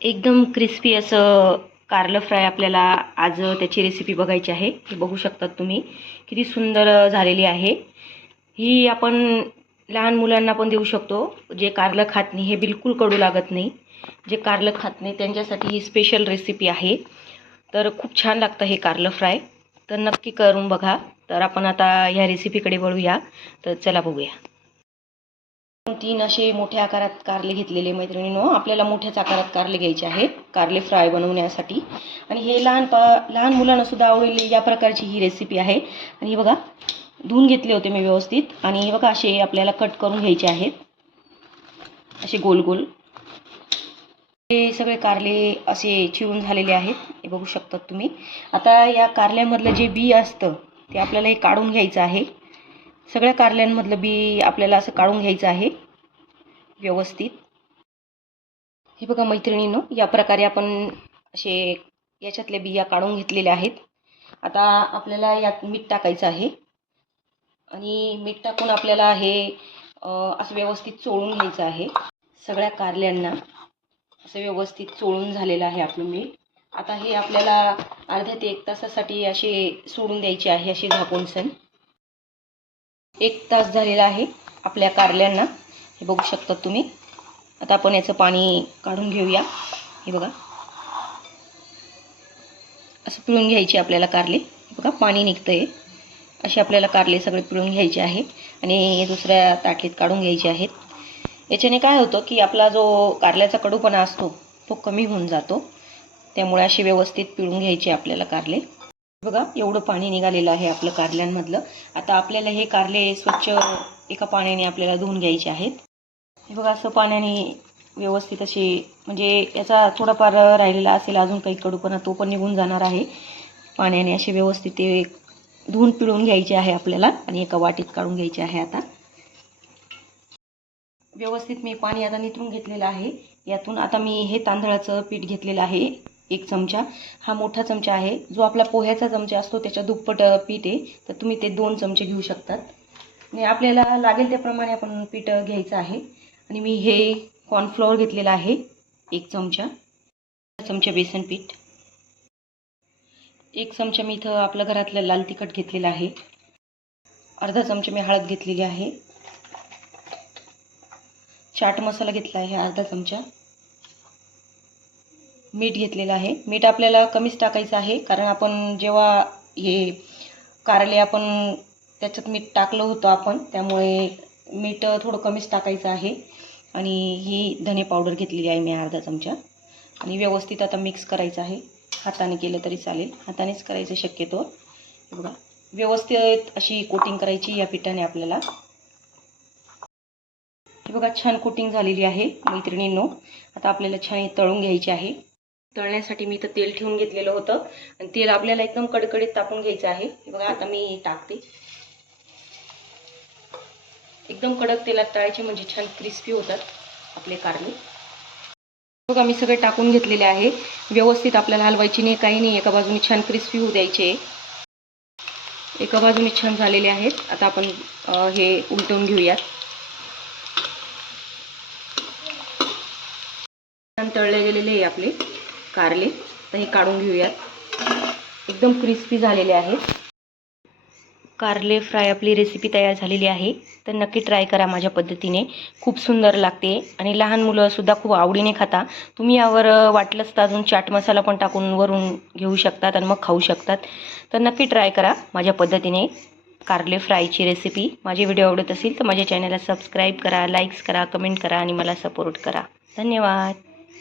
एकदम क्रिस्पी असं कारलं फ्राय आपल्याला आज त्याची रेसिपी बघायची आहे. हे बघू शकतात तुम्ही. किती सुंदर झालेली आहे. ही आपण लहान मुलांना पण देऊ शकतो. जे कारलं खात नाही हे बिलकुल कडू लागत नाही. जे कारलं खात नाही त्यांच्यासाठी ही स्पेशल रेसिपी आहे. तर खूप छान लागतं हे कारलं फ्राय तर नक्की करून बघा. तर आपण आता ह्या रेसिपीकडे वळूया. तर चला बघूया. तीन असे मोठ्या आकारात कारले घेतलेले मैत्रिणीनो. आपल्याला मोठ्याच आकारात कारले घ्यायचे आहेत. कारले फ्राय बनवण्यासाठी. आणि हे लहान पा लहान मुलांना सुद्धा आवडेल या प्रकारची ही रेसिपी आहे. आणि हे बघा धुवून घेतले होते मी व्यवस्थित. आणि हे बघा असे आपल्याला कट करून घ्यायचे आहेत. असे गोल गोल. हे सगळे कारले असे चिरून झालेले आहेत. हे बघू शकतात तुम्ही. आता या कारल्यामधलं जे बी असतं ते आपल्याला हे काढून घ्यायचं आहे. सगळ्या कारल्यांमधलं बी आपल्याला असं काढून घ्यायचं आहे. व्यवस्थित. हे बघा मैत्रिणीनं या प्रकारे आपण असे याच्यातल्या बिया काढून घेतलेल्या आहेत. आता आपल्याला यात मीठ टाकायचं आहे. आणि मीठ टाकून आपल्याला हे असं व्यवस्थित चोळून घ्यायचं आहे. सगळ्या कारल्यांना असं व्यवस्थित चोळून झालेलं आहे आपलं मीठ. आता हे आपल्याला अर्ध्या ते एक तासासाठी असे सोडून द्यायचे आहे असे झाकून एक तास झालेला आहे आपल्या कारल्यांना. हे बघू शकता तुम्ही. आता आपण याचं पाणी काढून घेऊया. हे बघा. असं पिळून घ्यायचे आपल्याला कारले. बघा पाणी निघतं आहे असे आपल्याला कारले सगळे पिळून घ्यायचे आहे आणि दुसऱ्या ताटलीत काढून घ्यायचे आहेत. याच्याने काय होतं की आपला जो कारल्याचा कडूपणा असतो तो कमी होऊन जातो. त्यामुळे असे व्यवस्थित पिळून घ्यायचे आपल्याला कारले. बघा एवढं पाणी निघालेलं आहे आपलं कारल्यांमधलं. आता आपल्याला हे कारले स्वच्छ एका पाण्याने आपल्याला धुवून घ्यायचे आहेत. हे बघा असं पाण्याने व्यवस्थित असे म्हणजे याचा थोडाफार राहिलेला असेल अजून काही कडूपणा तो पण निघून जाणार आहे. पाण्याने असे व्यवस्थित ते धुवून पिळून घ्यायचे आहे आपल्याला आणि एका वाटीत काढून घ्यायचे आहे आता. व्यवस्थित मी पाणी आता निथरून घेतलेलं आहे. यातून आता मी हे तांदळाचं पीठ घेतलेलं आहे. एक चमचा. हा मोठा चमचा आहे. जो आपला पोह्याचा चमचा असतो त्याच्या दुप्पट पीठ आहे. तर तुम्ही ते दोन चमचे घेऊ शकतात. आणि आपल्याला लागेल त्याप्रमाणे आपण पीठ घ्यायचं आहे. आणि मी हे कॉर्नफ्लॉवर घेतलेलं आहे. एक चमचा. चमचा बेसन पीठ. एक चमचा मी इथं आपल्या घरातलं लाल तिखट घेतलेलं आहे. अर्धा चमचा मी हळद घेतलेली आहे. चाट मसाला घेतला आहे अर्धा चमचा. मीठ घेतलेलं आहे. मीठ आपल्याला कमीच टाकायचं आहे. कारण आपण जेव्हा हे कारले आपण त्याच्यात मीठ टाकलं होतं आपण त्यामुळे मीठ थोडं कमीच टाकायचं आहे. आणि ही धने पावडर घेतलेली आहे मी अर्धा चमचा. आणि व्यवस्थित आता मिक्स करायचं आहे. हाताने केलं तरी चालेल. हातानेच करायचं शक्यतो. बघा. व्यवस्थित अशी कोटिंग करायची या पिठाने आपल्याला. हे बघा छान कोटिंग झालेली आहे मैत्रिणींनो. आता आपल्याला छान तळून घ्यायची आहे. तळण्यासाठी मी इथं तेल ठेवून घेतलेलं होतं. आणि तेल आपल्याला एकदम कडकडीत तापून घ्यायचं आहे. हे बघा आता मी टाकते. एकदम कडक तेलात तळायचे म्हणजे छान क्रिस्पी होतात आपले कारले बघा मी सगळे टाकून घेतलेले आहे. व्यवस्थित आपल्याला हलवायची नाही काही नाही. एका बाजूने छान क्रिस्पी होऊ द्यायचे. एका बाजूने छान झालेले आहेत. आता आपण हे उलटवून घेऊयात. छान तळले गेलेले आहे आपले. कारले. तर हे काढून घेऊयात. एकदम क्रिस्पी झालेले आहेत कारले फ्राय आपली रेसिपी तयार झालेली आहे. तर नक्की ट्राय करा माझ्या पद्धतीने. खूप सुंदर लागते. आणि लहान मुलंसुद्धा खूप आवडीने खाता. तुम्ही यावर वाटलंच तर अजून चाट मसाला पण टाकून वरून घेऊ शकतात आणि मग खाऊ शकतात. तर नक्की ट्राय करा माझ्या पद्धतीने कारले फ्रायची रेसिपी माझे व्हिडिओ आवडत असेल तर माझ्या चॅनलला सबस्क्राईब करा लाईक्स करा कमेंट करा आणि मला सपोर्ट करा. धन्यवाद.